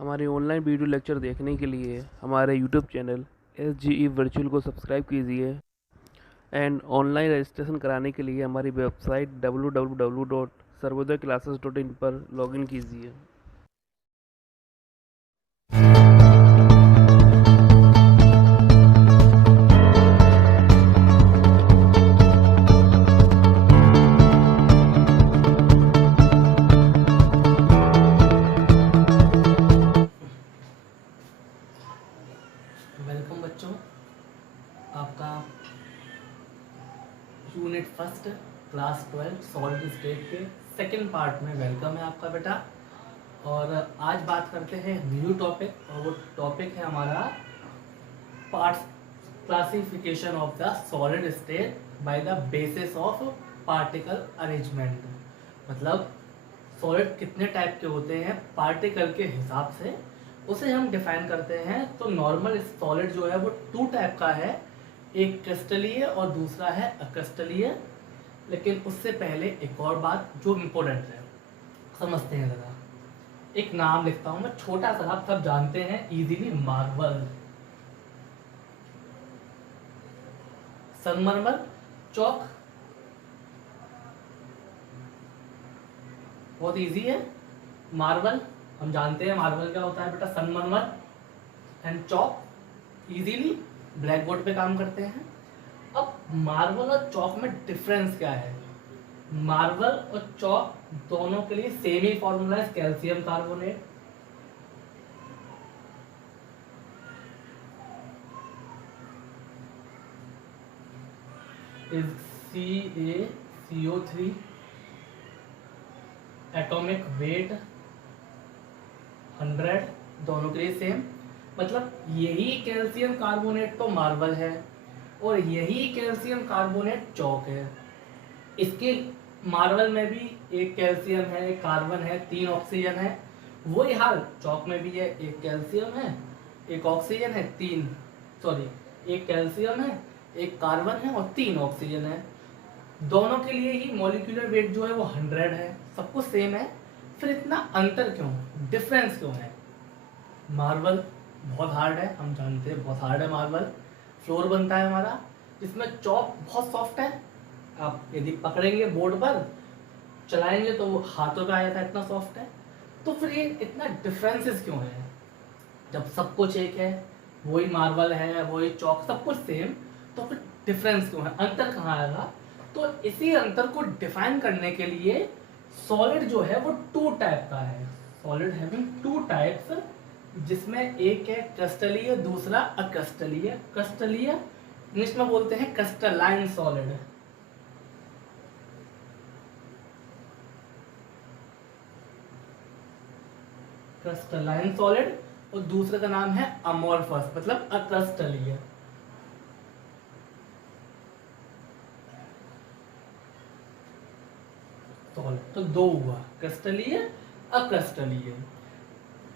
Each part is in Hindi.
हमारे ऑनलाइन वीडियो लेक्चर देखने के लिए हमारे यूट्यूब चैनल SGE वर्चुअल को सब्सक्राइब कीजिए एंड ऑनलाइन रजिस्ट्रेशन कराने के लिए हमारी वेबसाइट www.sarvodayclasses.in पर लॉगिन कीजिए। वेलकम बच्चों, आपका unit first class 12 solid state के सेकंड पार्ट में वेलकम है आपका बेटा। और आज बात करते हैं न्यू टॉपिक, और वो टॉपिक है हमारा parts classification of the solid state by the basis of particle arrangement. मतलब सॉलिड कितने टाइप के होते हैं पार्टिकल के हिसाब से उसे हम डिफाइन करते हैं। तो नॉर्मल सॉलिड जो है वो टू टाइप का है, एक क्रिस्टलीय और दूसरा है अक्रिस्टलीय। लेकिन उससे पहले एक और बात जो इम्पोर्टेंट है समझते हैं जरा। एक नाम लिखता हूं मैं छोटा सा, आप सब जानते हैं इजीली, मार्बल, संगमरमर, चौक, बहुत इजी है। मार्बल हम जानते हैं, मार्बल क्या होता है बेटा, संगमरमर and Chowk easily black board पे काम करते हैं। अब मार्बल और चौक में डिफरेंस क्या है? मार्बल और चौक दोनों के लिए सेम ही फॉर्मूला है, calcium carbonate. Is CaCO3, atomic weight 100, दोनों के लिए सेम। मतलब यही कैल्शियम कार्बोनेट तो मार्बल है और यही कैल्शियम कार्बोनेट चौक है। इसके मार्बल में भी एक कैल्शियम है, एक कार्बन है, 3 ऑक्सीजन है। वही हाल चौक में भी है, एक कैल्शियम है, एक ऑक्सीजन है, एक कैल्शियम है, एक कार्बन है और 3 ऑक्सीजन है। दोनों के लिए ही मॉलिक्यूलर वेट जो है वो 100 है, सब कुछ सेम है। फिर इतना अंतर क्यों, डिफरेंस क्यों है? मार्बल बहुत हार्ड है, हम जानते हैं बहुत हार्ड है मार्बल। फ्लोर बनता है हमारा जिसमें चौक बहुत सॉफ्ट है। आप यदि पकड़ेंगे बोर्ड पर चलाएंगे तो वो हाथों पे आ जाता है, इतना सॉफ्ट है। तो फिर ये इतना डिफरेंसेस क्यों है? जब सब कुछ एक है, वही मार्बल है, वही चौक, सब कुछ सेम, तो फिर डिफरेंस क्यों है, अंतर कहाँ आएगा? तो इसी अंतर को डिफाइन करने के लिए सॉलिड जो है वो टू टाइप का है। सॉलिड हैविंग टू टाइप्स, जिसमें एक है क्रिस्टलीय, दूसरा अक्रिस्टलीय। क्रिस्टलीय इंग्लिश में बोलते हैं क्रिस्टलाइन सॉलिड। क्रिस्टलाइन सॉलिड, और दूसरे का नाम है अमोर्फस, मतलब अक्रिस्टलीय। सॉलिड तो दो हुआ, क्रिस्टलीय, अक्रिस्टलीय।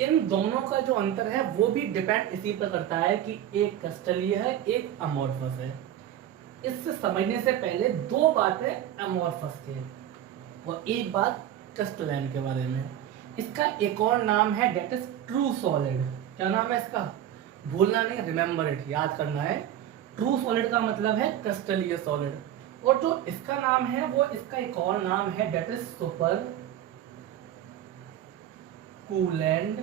इन दोनों का जो अंतर है वो भी डिपेंड इसी पर करता है कि एक क्रिस्टलीय है, एक अमोर्फस है। इससे समझने से पहले दो बातें अमोर्फस के और एक बात क्रिस्टलाइन के बारे में। इसका एक और नाम है, डेट इज ट्रू सॉलिड। क्या नाम है इसका? भूलना नहीं, रिमेंबर इट, याद करना है। ट्रू सॉलिड का मतलब है क्रिस्टलीय सॉलिड। और जो इसका नाम है वो इसका एक और नाम है, that is super coolant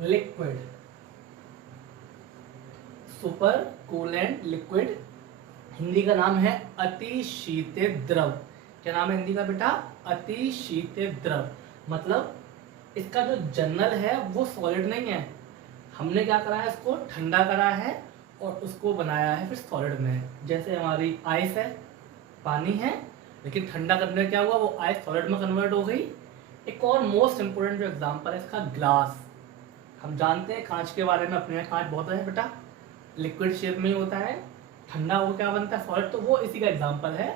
liquid. Super coolant liquid, Hindi का नाम है अति शीतल द्रव। क्या नाम है हिंदी का बेटा? अति शीतल द्रव। मतलब इसका जो जनरल है वो सॉलिड नहीं है, हमने क्या करा है, इसको ठंडा करा है और उसको बनाया है फिर सॉलिड में। जैसे हमारी आइस है, पानी है, लेकिन ठंडा करने क्या हुआ, वो आइस सॉलिड में कन्वर्ट हो गई। एक और मोस्ट इंपोर्टेंट जो एग्जांपल है इसका, ग्लास। हम जानते हैं कांच के बारे में, अपने यहाँ कांच बहुत है बेटा, लिक्विड शेप में ही होता है, ठंडा हो क्या बनता है, सॉलिड। तो वो इसी का एग्जांपल है।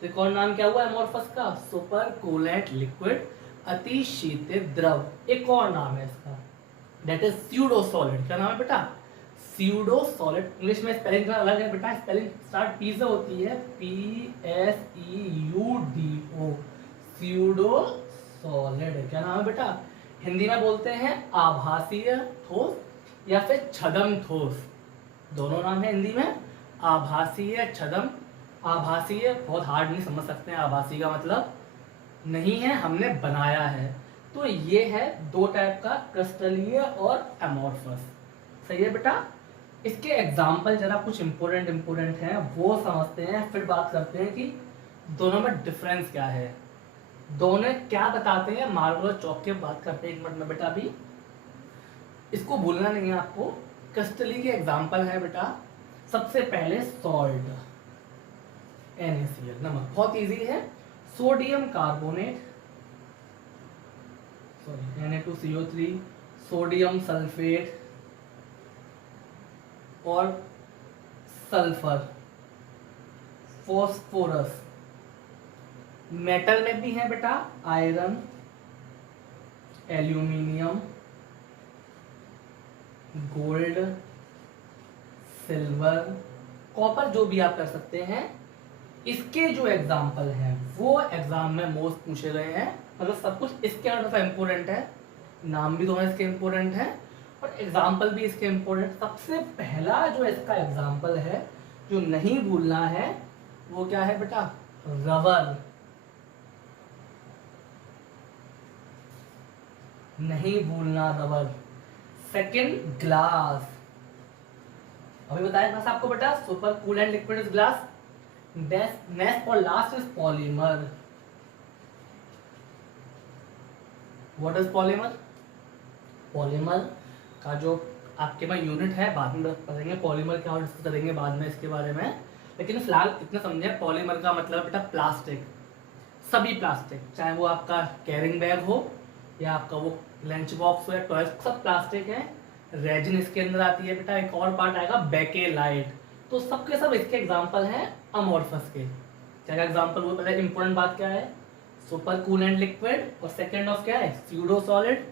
तो एक और नाम क्या हुआ एमोर्फस का? सुपर कूलेंट लिक्विड, अति शीतल द्रव। एक और नाम है इसका, दैट इज स्यूडो सॉलिड। क्या नाम है बेटा? Pseudo solid. इंग्लिश में स्पेलिंग थोड़ा अलग है बेटा, स्पेलिंग स्टार्ट पी से होती है, PSEUDO, स्यूडो सॉलिड। क्या नाम है बेटा? हिंदी में बोलते हैं आभासीय ठोस या फिर छदम ठोस, दोनों नाम है हिंदी में, आभासीय छदम। आभासीय बहुत हार्ड नहीं समझ सकते हैं, आभासी का मतलब नहीं है, हमने बनाया है। तो ये है दो टाइप का, क्रिस्टलीय और एमोर्फस। सही है बेटा। इसके एग्जाम्पल जरा कुछ इंपोर्टेंट हैं वो समझते हैं, फिर बात करते हैं कि दोनों में डिफरेंस क्या है, दोनों क्या बताते हैं। मार्बल और चौक की बात करते हैं एक मिनट में बेटा, अभी इसको भूलना नहीं है आपको। क्रिस्टली के एग्जाम्पल है बेटा, सबसे पहले सॉल्ट, NaCl, नमक, बहुत इजी है। Sodium carbonate, sorry Na2CO3, sodium sulphate और सल्फर, फॉस्फोरस। मेटल में भी है बेटा iron, aluminium, gold, silver, copper, जो भी आप कर सकते हैं। इसके जो एग्जाम्पल हैं वो एग्जाम में मोस्ट पूछे गए हैं, मतलब सब कुछ इसके अंदर इम्पोर्टेंट है, नाम भी दोनों इसके इम्पोर्टेंट है और एग्जाम्पल भी इसके इम्पोर्टेंट। सबसे पहला जो इसका एग्जाम्पल है जो नहीं भूलना है वो क्या है बेटा, रबर, नहीं भूलना रबर। सेकंड ग्लास, अभी बताया था आपको बेटा, super cool and liquid is glass. Next और last is polymer. What is polymer? Polymer का जो आपके पास यूनिट है बाद में पढ़ेंगे, पॉलीमर क्या और डिस्कस करेंगे बाद में इसके बारे में, लेकिन फिलहाल इतना समझे पॉलीमर का मतलब बेटा प्लास्टिक, सभी प्लास्टिक, चाहे वो आपका कैरिंग बैग हो या आपका वो लंच बॉक्स हो या टॉयज, सब प्लास्टिक है। रेजिन इसके अंदर आती है बेटा, एक और पार्ट आएगा बेकेलाइट, तो सबके सब इसके एग्जाम्पल हैं अमोर्फस के। क्या एग्जाम्पल, वो पहले इंपॉर्टेंट बात क्या है, सुपर कूल एंड लिक्विड, और सेकेंड ऑफ क्या है, स्यूडो सॉलिड।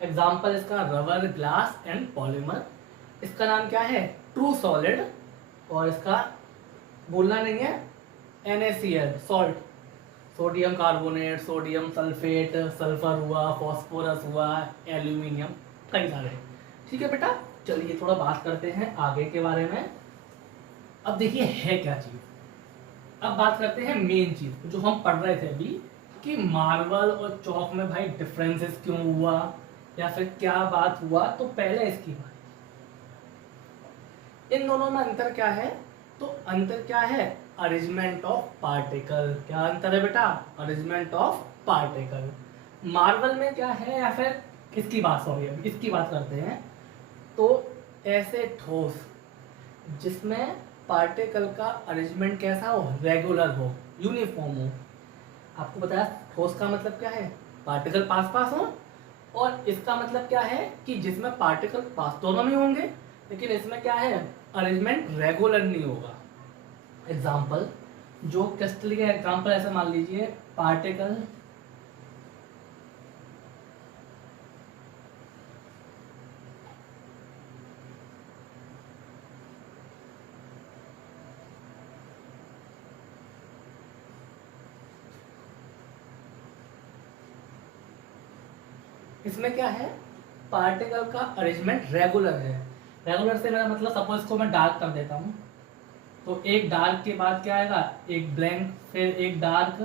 एग्जाम्पल इसका रबर, ग्लास एंड पॉलीमर। इसका नाम क्या है, ट्रू सॉलिड, और इसका बोलना नहीं है NaCl, salt, sodium carbonate, sodium sulphate, sulphur हुआ, फॉस्फोरस हुआ, एल्यूमिनियम, कई सारे। ठीक है बेटा, चलिए थोड़ा बात करते हैं आगे के बारे में। अब देखिए है क्या चीज, अब बात करते हैं मेन चीज जो हम पढ़ रहे थे अभी, कि मार्बल और चौक में भाई डिफरेंसेस क्यों हुआ या फिर क्या बात हुआ। तो पहले इसकी बात, इन दोनों में अंतर क्या है, तो अंतर क्या है, अरेंजमेंट ऑफ पार्टिकल। क्या अंतर है बेटा, अरेंजमेंट ऑफ पार्टिकल। मार्बल में क्या है, या फिर किसकी बात, सॉरी इसकी बात करते हैं, तो ऐसे ठोस जिसमें पार्टिकल का अरेंजमेंट कैसा हो, रेगुलर हो, यूनिफॉर्म हो। आपको बताया ठोस का मतलब क्या है, पार्टिकल पास पास हो, और इसका मतलब क्या है कि जिसमें पार्टिकल पास दोनों में होंगे, लेकिन इसमें क्या है, अरेंजमेंट रेगुलर नहीं होगा। एग्जाम्पल, जो क्रिस्टल का एग्जाम्पल ऐसा मान लीजिए, पार्टिकल इसमें क्या है, पार्टिकल का अरेंजमेंट रेगुलर है। रेगुलर से मेरा मतलब, सपोज इसको मैं डार्क कर देता हूँ, तो एक डार्क के बाद क्या आएगा, एक ब्लैंक, फिर एक डार्क,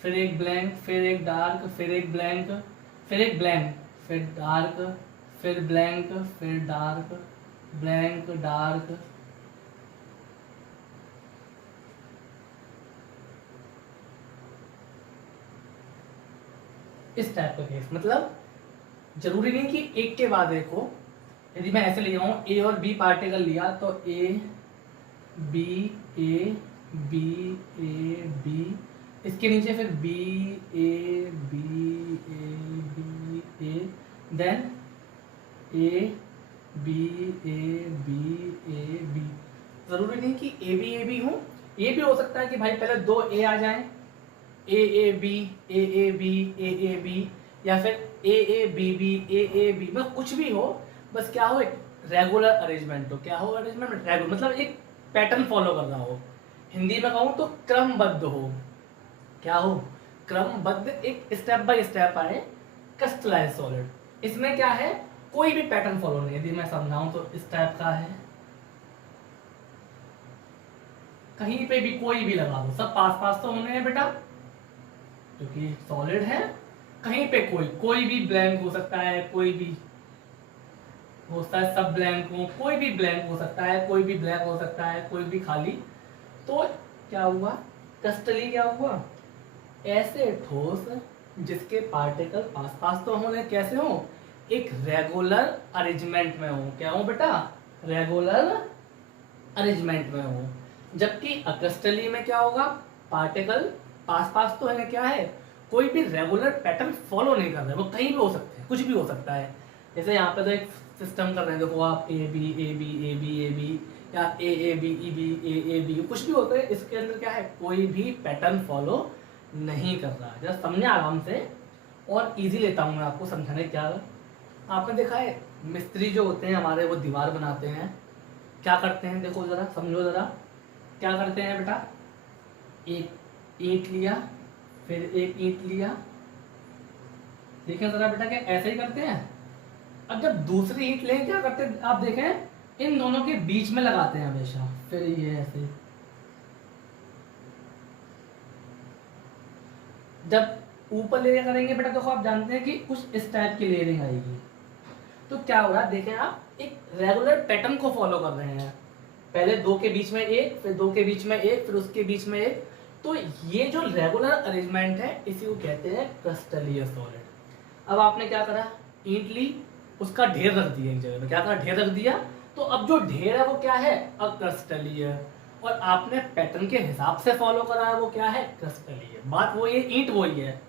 फिर एक ब्लैंक, फिर एक डार्क, फिर एक ब्लैंक, फिर एक ब्लैंक, फिर डार्क, फिर ब्लैंक, फिर डार्क, ब्लैंक, डार्क। इस टाइप का केस, मतलब जरूरी नहीं कि एक के बाद एक हो। यदि मैं ऐसे ले जाऊँ, ए और बी पार्टिकल लिया, तो A B A B A B, इसके नीचे फिर B A B A B A, then A B A B A B. जरूरी नहीं कि ए बी हो, ये भी हो सकता है कि भाई पहले दो ए आ जाएं, A B A B A B, या फिर ए बी, बस कुछ भी हो, बस क्या हो, एक रेगुलर अरेंजमेंट हो। क्या हो, अरेंजमेंट रेगुलर, मतलब एक पैटर्न फॉलो कर रहा हो। हिंदी में कहूँ तो क्रमबद्ध हो। क्या हो, क्रमबद्ध, एक स्टेप बाय स्टेप आए, क्रिस्टलाइज्ड सॉलिड। इसमें क्या है, कोई भी पैटर्न फॉलो नहीं। यदि मैं समझाऊं तो इस टाइप का है, कहीं पे भी कोई भी लगा दो, सब पास पास तो होने हैं बेटा, क्योंकि सॉलिड है। कहीं पे कोई भी ब्लैंक हो सकता है, कोई भी हो सकता है, सब ब्लैंक हो, कोई भी ब्लैंक हो सकता है, कोई भी ब्लैंक हो सकता है, कोई भी खाली। तो क्या हुआ, क्रिस्टली क्या हुआ, ऐसे ठोस जिसके पार्टिकल पास पास तो होने, कैसे हो, एक रेगुलर अरेंजमेंट में हो। क्या हो बेटा, रेगुलर अरेंजमेंट में हो। जबकि अक्रिस्टली में क्या होगा, पार्टिकल पास पास तो है, क्या है, कोई भी रेगुलर पैटर्न फॉलो नहीं कर रहे, वो कहीं भी हो सकते हैं, कुछ भी हो सकता है। जैसे यहाँ पे तो एक सिस्टम कर रहे हैं, देखो आप A B A B A B A B, या A B E B A B, कुछ भी होता है। इसके अंदर क्या है, कोई भी पैटर्न फॉलो नहीं कर रहा है। जरा समझे आराम से, और इजी लेता हूँ मैं आपको समझाने। क्या आपने देखा है, मिस्त्री जो होते हैं हमारे, वो दीवार बनाते हैं, क्या करते हैं, देखो जरा समझो जरा, क्या करते हैं बेटा, एक ईंट लिया, फिर एक ईंट लिया, देखें जरा बेटा, क्या ऐसे ही करते हैं। अब जब दूसरी ईंट लें, क्या करते हैं आप देखें, इन दोनों के बीच में लगाते हैं हमेशा, फिर ये ऐसे। जब ऊपर लेयर करेंगे बेटा, देखो आप जानते हैं कि कुछ इस टाइप की लेयरिंग आएगी। तो क्या हो रहा है, देखें आप, एक रेगुलर पैटर्न को फॉलो कर रहे हैं। पहले दो के बीच में एक, फिर दो के बीच में एक, फिर उसके बीच में एक। तो ये जो रेगुलर अरेंजमेंट है, इसी को कहते हैं क्रिस्टलीय सॉलिड। अब आपने क्या करा, ईंट ली, उसका ढेर रख दिया एक जगह पे, क्या करा, ढेर रख दिया। तो अब जो ढेर है वो क्या है, अक्रिस्टलीय, और आपने पैटर्न के हिसाब से फॉलो करा है, वो क्या है, क्रिस्टलीय। बात वो ये, ईंट वही है,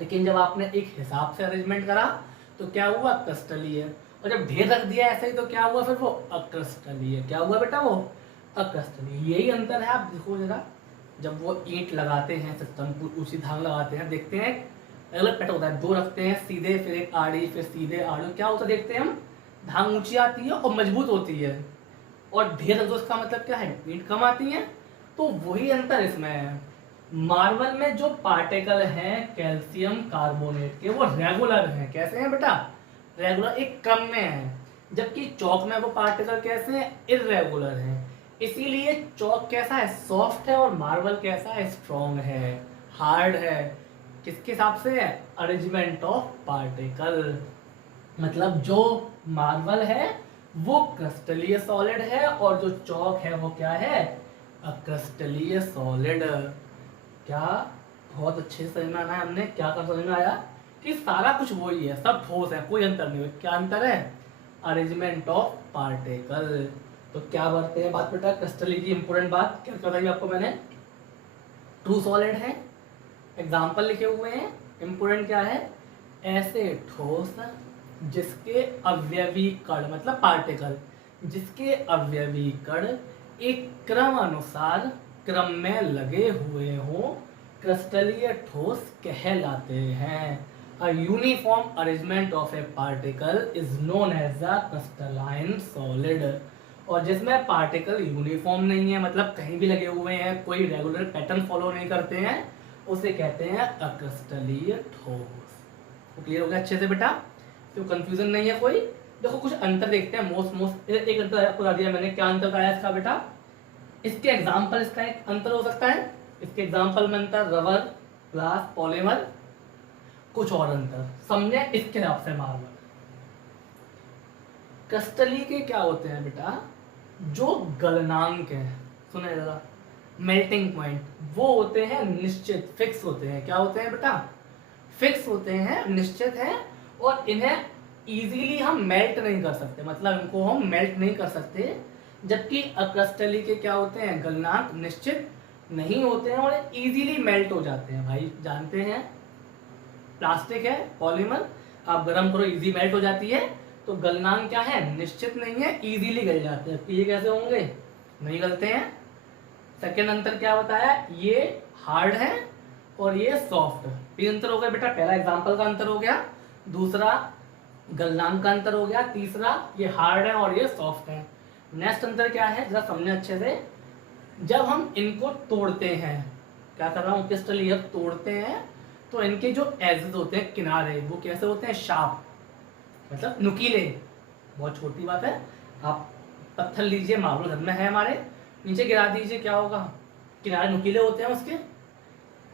लेकिन जब आपने एक हिसाब से अरेंजमेंट करा तो क्या हुआ, क्रिस्टलीय। और जब ढेर रख दिया ऐसे ही, तो क्या हुआ फिर, वो अक्रिस्टलीय। क्या हुआ बेटा, वो अक्रिस्टलीय। यही अंतर है। आप देखो जरा, जब वो ईंट लगाते हैं, सिस्टम उसी धान लगाते हैं, देखते हैं अलग पैटर्न होता है, दो रखते हैं सीधे, फिर एक आड़ी, फिर सीधे आड़ी, क्या होता है देखते हैं हम, धान ऊंची आती है और मजबूत होती है। और ढेर रख दो, इसका मतलब क्या है, ईंट कम आती है। तो वही अंतर इसमें है। मार्बल में जो पार्टिकल हैं कैल्शियम कार्बोनेट के, वो रेगुलर हैं। कैसे हैं बेटा, रेगुलर, एक क्रम में है। जबकि चौक में वो पार्टिकल कैसे हैं, इररेगुलर हैं। इसीलिए चौक कैसा है, सॉफ्ट है, और मार्बल कैसा है, स्ट्रॉन्ग है, हार्ड है। किसके हिसाब से है, अरेंजमेंट ऑफ पार्टिकल। मतलब जो मार्बल है वो क्रिस्टलीय सॉलिड है, और जो चौक है वो क्या है, अक्रिस्टलीय सॉलिड। क्या बहुत अच्छे से समझ में आना है, हमने क्या कर समझ में आया कि सारा कुछ वही है, सब ठोस है, कोई अंतर नहीं है। क्या अंतर है, अरेंजमेंट ऑफ पार्टिकल। तो क्या बढ़ते हैं बात बेटा, क्रिस्टलीय की इंपोर्टेंट बात क्या बताई आपको मैंने, ट्रू सॉलिड है, एग्जाम्पल लिखे हुए हैं। इंपोर्टेंट क्या है, ऐसे ठोस जिसके अवयवी कण, मतलब पार्टिकल, जिसके अवयवी कण एक क्रम अनुसार क्रम में लगे हुए हों, क्रिस्टलीय ठोस कहलाते हैं। A uniform arrangement of a particle is known as a crystalline solid। और जिसमें पार्टिकल यूनिफॉर्म नहीं है, मतलब कहीं भी लगे हुए हैं, कोई रेगुलर पैटर्न फॉलो नहीं करते हैं, उसे कहते हैं अक्रिस्टलीय ठोस। तो क्लियर हो गया अच्छे से बेटा, तो कंफ्यूजन नहीं है कोई। देखो कुछ अंतर देखते हैं, मोस्ट एक अंतर आपको बता दिया मैंने, क्या अंतर आया इसका बेटा, इसके एग्जाम्पल, इसका एक अंतर हो सकता है, इसके एग्जाम्पल में अंतर, रबर, ग्लास, पॉलीमर, कुछ और अंतर समझे इसके हिसाब से। मार्बल, क्रिस्टलीय के क्या होते हैं बेटा, जो गलनांक है, सुने जरा, मेल्टिंग पॉइंट, वो होते हैं निश्चित, फिक्स होते हैं। क्या होते हैं बेटा, फिक्स होते हैं, निश्चित हैं, और इन्हें इजीली हम मेल्ट नहीं कर सकते, मतलब इनको हम मेल्ट नहीं कर सकते। जबकि अक्रिस्टलीय के क्या होते हैं, गलनांक निश्चित नहीं होते हैं, और इजीली मेल्ट हो जाते हैं। भाई जानते हैं, प्लास्टिक है, पॉलीमर, आप गर्म करो इजी मेल्ट हो जाती है। तो गलनांक क्या है, निश्चित नहीं है, इजीली गल जाते हैं। ये कैसे होंगे, नहीं गलते हैं। सेकेंड अंतर क्या बताया, ये हार्ड है और ये सॉफ्ट। तीन अंतर हो गया बेटा, पहला एग्जांपल का अंतर हो गया, दूसरा गलनांक का अंतर हो गया, तीसरा ये हार्ड है और ये सॉफ्ट है। नेक्स्ट अंतर क्या है, जरा समझे अच्छे से। जब हम इनको तोड़ते हैं, क्या कर रहा हूँ, क्रिस्टलीय तोड़ते हैं, तो इनके जो एजेस होते हैं, किनारे, वो कैसे होते हैं? शार्प, मतलब नुकीले। बहुत छोटी बात है, आप पत्थर लीजिए, मार्बल घर में है हमारे, नीचे गिरा दीजिए, क्या होगा? किनारे नुकीले होते हैं उसके।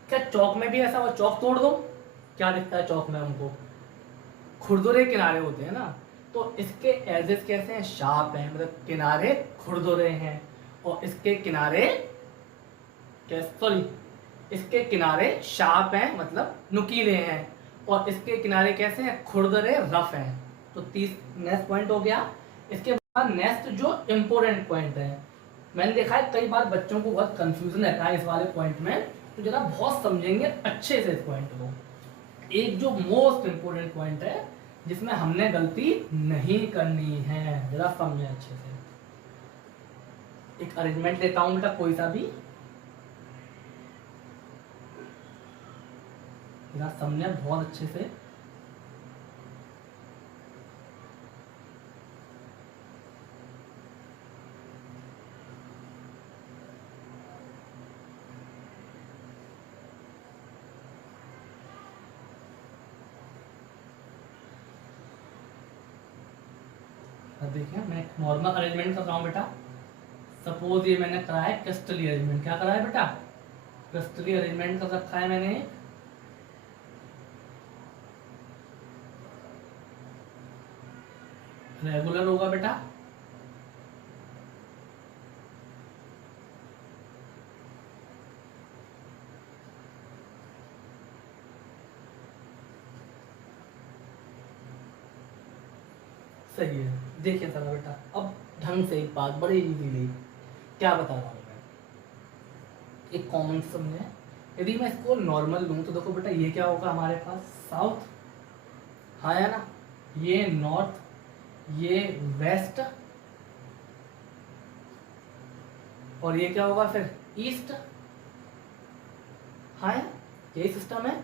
क्या चौक में भी ऐसा हो? चौक तोड़ दो, क्या दिखता है चौक में हमको? खुरदुरे किनारे होते हैं ना। तो इसके एजेस कैसे हैं? शार्प हैं, मतलब किनारे खुरदुरे हैं। और इसके किनारे सॉरी, इसके किनारे शार्प हैं, मतलब नुकीले हैं। और इसके किनारे कैसे हैं? खुरदरे, रफ हैं। तो 30 नेक्स्ट पॉइंट हो गया। इसके बाद नेक्स्ट जो इम्पोर्टेंट पॉइंट है, मैंने देखा है कई बार बच्चों को बहुत कंफ्यूजन रहता है इस वाले पॉइंट में, तो जरा बहुत समझेंगे अच्छे से इस पॉइंट को। एक जो मोस्ट इम्पोर्टेंट पॉइंट है जिसमें हमने गलती नहीं करनी है, जरा समझे अच्छे से। एक अरेंजमेंट लेता हूं बेटा, कोई सा भी, जरा समझे बहुत अच्छे से। देखिए मैं नॉर्मल अरेंजमेंट कर रहा हूँ बेटा। सपोज ये मैंने करा है क्रिस्टली अरेंजमेंट। क्या करा है बेटा? क्रिस्टली अरेंजमेंट कर रखा है मैंने। रेगुलर होगा बेटा। सही है। देखिए सर बेटा, अब ढंग से एक बात बड़ी इजीली क्या बता रहा हूँ मैं, एक कॉमन समझे। यदि मैं इसको नॉर्मल लूँ तो देखो बेटा, ये क्या होगा हमारे पास? साउथ, हाँ है ना, ये नॉर्थ, ये वेस्ट, और ये क्या होगा फिर? ईस्ट, हाँ है, यही सिस्टम है।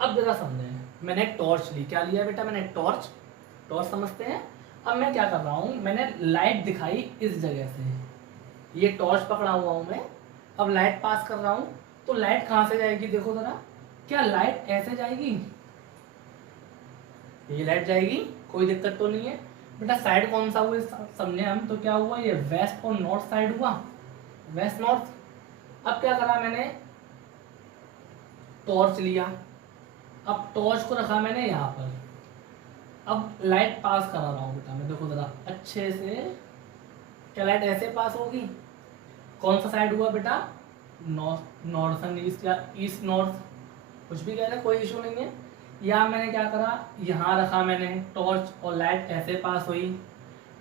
अब जरा समझे, मैंने एक टॉर्च ली। क्या लिया बेटा? मैंने एक टॉर्च। टॉर्च समझते हैं। अब मैं क्या कर रहा हूँ, मैंने लाइट दिखाई इस जगह से, ये टॉर्च पकड़ा हुआ हूँ मैं। अब लाइट पास कर रहा हूँ, तो लाइट कहाँ से जाएगी? देखो जरा, क्या लाइट ऐसे जाएगी? ये लाइट जाएगी, कोई दिक्कत तो नहीं है बेटा। साइड कौन सा हुआ समझे हम, तो क्या हुआ? ये वेस्ट और नॉर्थ साइड हुआ, वेस्ट नॉर्थ। अब क्या करा मैंने? टॉर्च लिया। अब टॉर्च को रखा मैंने यहाँ पर। अब लाइट पास करा रहा हूँ बेटा मैं, देखो जरा अच्छे से। क्या लाइट ऐसे पास होगी? कौन सा साइड हुआ बेटा? नॉर्थ, नॉर्थन ईस्ट या ईस्ट नॉर्थ, कुछ भी कह रहे, कोई इशू नहीं है। या मैंने क्या करा, यहाँ रखा मैंने टॉर्च और लाइट ऐसे पास हुई,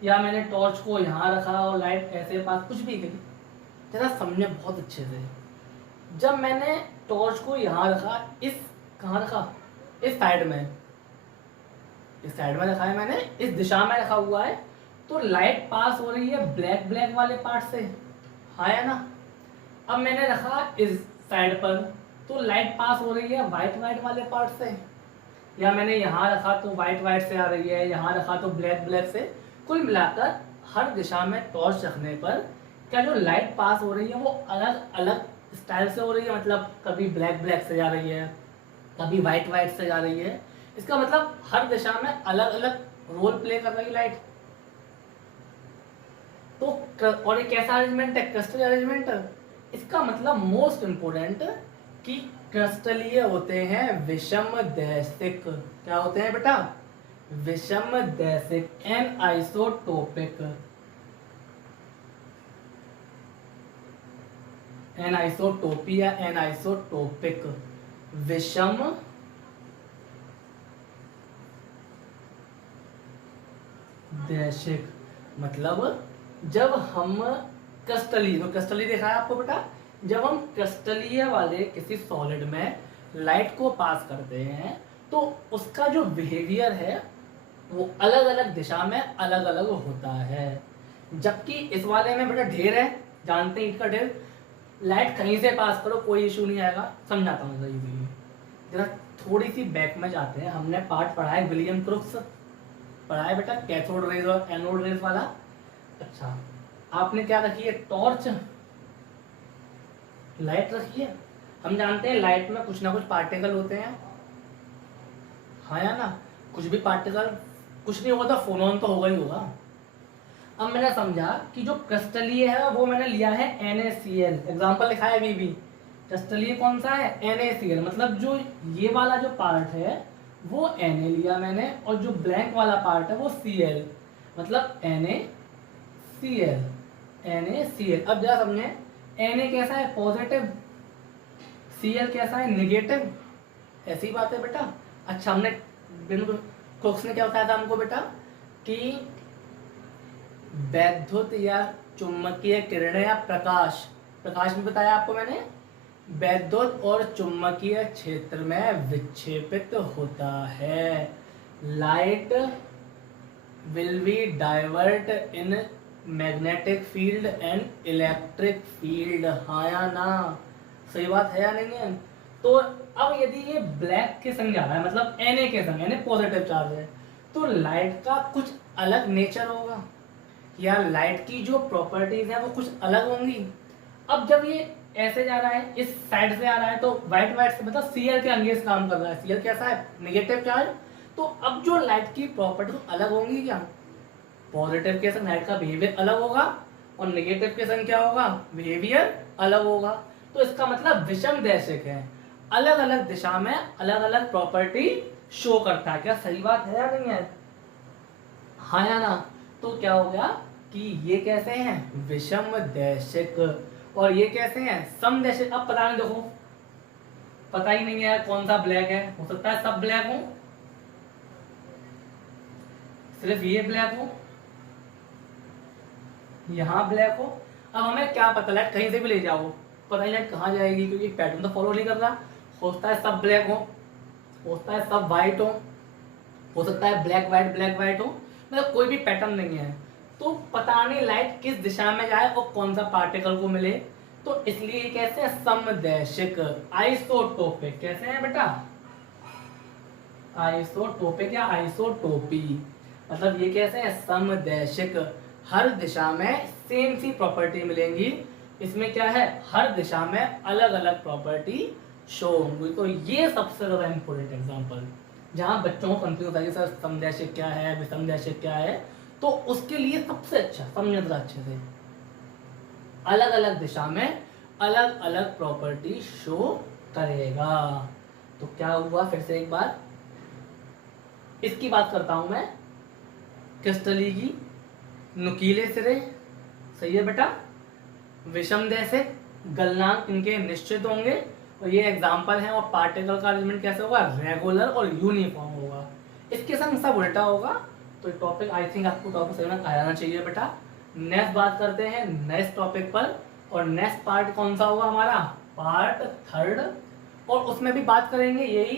या मैंने टॉर्च को यहाँ रखा और लाइट ऐसे पास, कुछ भी करी। जरा समझे बहुत अच्छे से। जब मैंने टॉर्च को यहाँ रखा, इस कहाँ रखा? इस साइड में, इस साइड में रखा है मैंने, इस दिशा में रखा हुआ है, तो लाइट पास हो रही है ब्लैक ब्लैक वाले पार्ट से, हाँ है ना। अब मैंने रखा इस साइड पर, तो लाइट पास हो रही है वाइट वाइट वाले पार्ट से। या मैंने यहाँ रखा तो वाइट वाइट से आ रही है, यहाँ रखा तो ब्लैक ब्लैक से। कुल मिलाकर हर दिशा में टॉर्च रखने पर क्या जो लाइट पास हो रही है वो अलग अलग स्टाइल से हो रही है, मतलब कभी ब्लैक ब्लैक से जा रही है, कभी वाइट वाइट से जा रही है। इसका मतलब हर दिशा में अलग अलग रोल प्ले कर रही लाइट। तो और एक कैसा अरेंजमेंट है? Crystal arrangement. इसका मतलब मोस्ट इंपोर्टेंट कि क्रिस्टलीय होते हैं विषम दैशिक। क्या होते हैं बेटा? विषम दैशिक, एन आइसोटोपिक। एनाइसोटोपी या एनाइसोटोपिक, विषम दैशिक। मतलब जब हम क्रिस्टलीय, तो क्रिस्टलीय देखा है आपको बेटा, जब हम क्रिस्टलीय वाले किसी सॉलिड में लाइट को पास करते हैं तो उसका जो बिहेवियर है वो अलग अलग दिशा में अलग अलग होता है। जबकि इस वाले में बेटा ढेर है, जानते हैं ईंट का ढेर, लाइट कहीं से पास करो कोई इशू नहीं आएगा। समझाता हूँ इजीली, जरा थोड़ी सी बैक में जाते हैं। हमने पार्ट पढ़ा है विलियम क्रुक्स, पढ़ा है बेटा, कैथोड रेज और एनोड रेज वाला। अच्छा, आपने क्या रखी है? टॉर्च, लाइट रखी है। हम जानते हैं लाइट में कुछ ना कुछ पार्टिकल होते हैं, हाँ या ना, कुछ भी पार्टिकल, कुछ नहीं होगा तो फोनॉन तो होगा ही होगा। अब मैंने समझा कि जो क्रिस्टलीय है वो मैंने लिया है NaCl, एग्जाम्पल लिखा है अभी। क्रिस्टलीय कौन सा है? NaCl, मतलब जो ये वाला जो पार्ट है वो Na लिया मैंने, और जो ब्लैंक वाला पार्ट है वो Cl, मतलब NaCl। अब जरा समझे, Na कैसा है? पॉजिटिव, Cl कैसा है? निगेटिव। ऐसी बात है बेटा। अच्छा, हमने बिल्कुल क्रोक्स ने क्या बताया था हमको बेटा कि वैद्युत या चुंबकीय किरणें या प्रकाश, प्रकाश भी बताया आपको मैंने, वैद्युत और चुंबकीय क्षेत्र में विक्षेपित होता है। Light will be divert in magnetic field and electric field. हाँ या ना? सही बात है या नहीं है? तो अब यदि ये ब्लैक के संग जा रहा है, मतलब Na के संग, Na पॉजिटिव चार्ज है, तो लाइट का कुछ अलग नेचर होगा, या लाइट की जो प्रॉपर्टीज है वो कुछ अलग होंगी। अब जब ये ऐसे जा रहा है, इस साइड से आ रहा है, तो व्हाइट व्हाइट से मतलब Cl के अगेंस्ट काम कर रहा है। Cl कैसा है? Negative charge. तो अब जो लाइट की प्रॉपर्टी अलग होंगी क्या? पॉजिटिव के संग लाइट का बिहेवियर अलग होगा, और नेगेटिव के संग क्या होगा? बिहेवियर अलग होगा। तो इसका मतलब विषम दैशिक है, अलग अलग दिशा में अलग अलग प्रॉपर्टी शो करता है। क्या सही बात है या नहीं है? हाँ या ना? तो क्या हो गया कि ये कैसे हैं? विषम दैशिक, और ये कैसे हैं? समदैशिक। अब पता नहीं, देखो पता ही नहीं है कौन सा ब्लैक है, हो सकता है सब ब्लैक हो, सिर्फ ये ब्लैक हो, यहाँ ब्लैक हो। अब हमें क्या पता, लाइट कहीं से भी ले जाओ, पता नहीं लाइट कहाँ जाएगी, क्योंकि पैटर्न तो फॉलो नहीं कर रहा। हो सकता है सब ब्लैक हो सकता है सब व्हाइट हो सकता है ब्लैक व्हाइट हो, मतलब कोई भी पैटर्न नहीं है। तो पता नहीं लाइट किस दिशा में जाए और कौन सा पार्टिकल को मिले, तो इसलिए कैसे है? समदैशिक, आइसोटोपिक। कैसे है बेटा? आइसोटोपिक या आइसोटोपी, मतलब ये कैसे है? समदैशिक, हर दिशा में सेम सी प्रॉपर्टी मिलेंगी। इसमें क्या है? हर दिशा में अलग अलग प्रॉपर्टी शो होंगी। तो ये सबसे ज्यादा इंपॉर्टेंट एग्जांपल, जहां बच्चों को कंफ्यूज है कि सर समदैशिक क्या है, विषमदैशिक क्या है, तो उसके लिए सबसे अच्छा समझना जरा अच्छे से, अलग अलग दिशा में अलग अलग प्रॉपर्टी शो करेगा। तो क्या हुआ? फिर से एक बार इसकी बात करता हूं मैं, क्रिस्टली की नुकीले सिरे, सही है बेटा, विषमदैशिक, गलनांक इनके निश्चित होंगे, और ये एग्जाम्पल है। और पार्टिकल का अरेंजमेंट कैसे होगा? रेगुलर और यूनिफॉर्म होगा। इसके संग सब उल्टा होगा। तो टॉपिक आई थिंक आपको टॉपिक समझ में आना चाहिए बेटा। नेक्स्ट बात करते हैं नेक्स्ट टॉपिक पर, और नेक्स्ट पार्ट कौन सा होगा हमारा? पार्ट 3, और उसमें भी बात करेंगे यही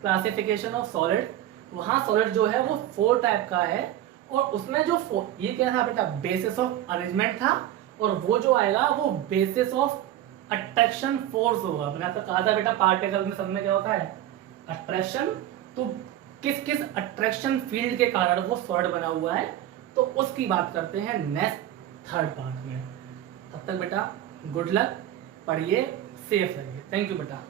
क्लासिफिकेशन ऑफ सॉलिड। वहाँ सॉलिड जो है वो 4 टाइप का है, और उसमें जो ये क्या था बेटा? बेसिस ऑफ अरेंजमेंट था, और वो जो आएगा वो बेसिस ऑफ अट्रैक्शन फोर्स होगा। मैंने आपको कहा था बेटा पार्टिकल में सब में क्या होता है? अट्रैक्शन। तो किस किस अट्रैक्शन फील्ड के कारण वो सॉलिड बना हुआ है, तो उसकी बात करते हैं नेक्स्ट 3rd पार्ट में। तब तक बेटा गुड लक, पढ़िए, सेफ रहिए। थैंक यू बेटा।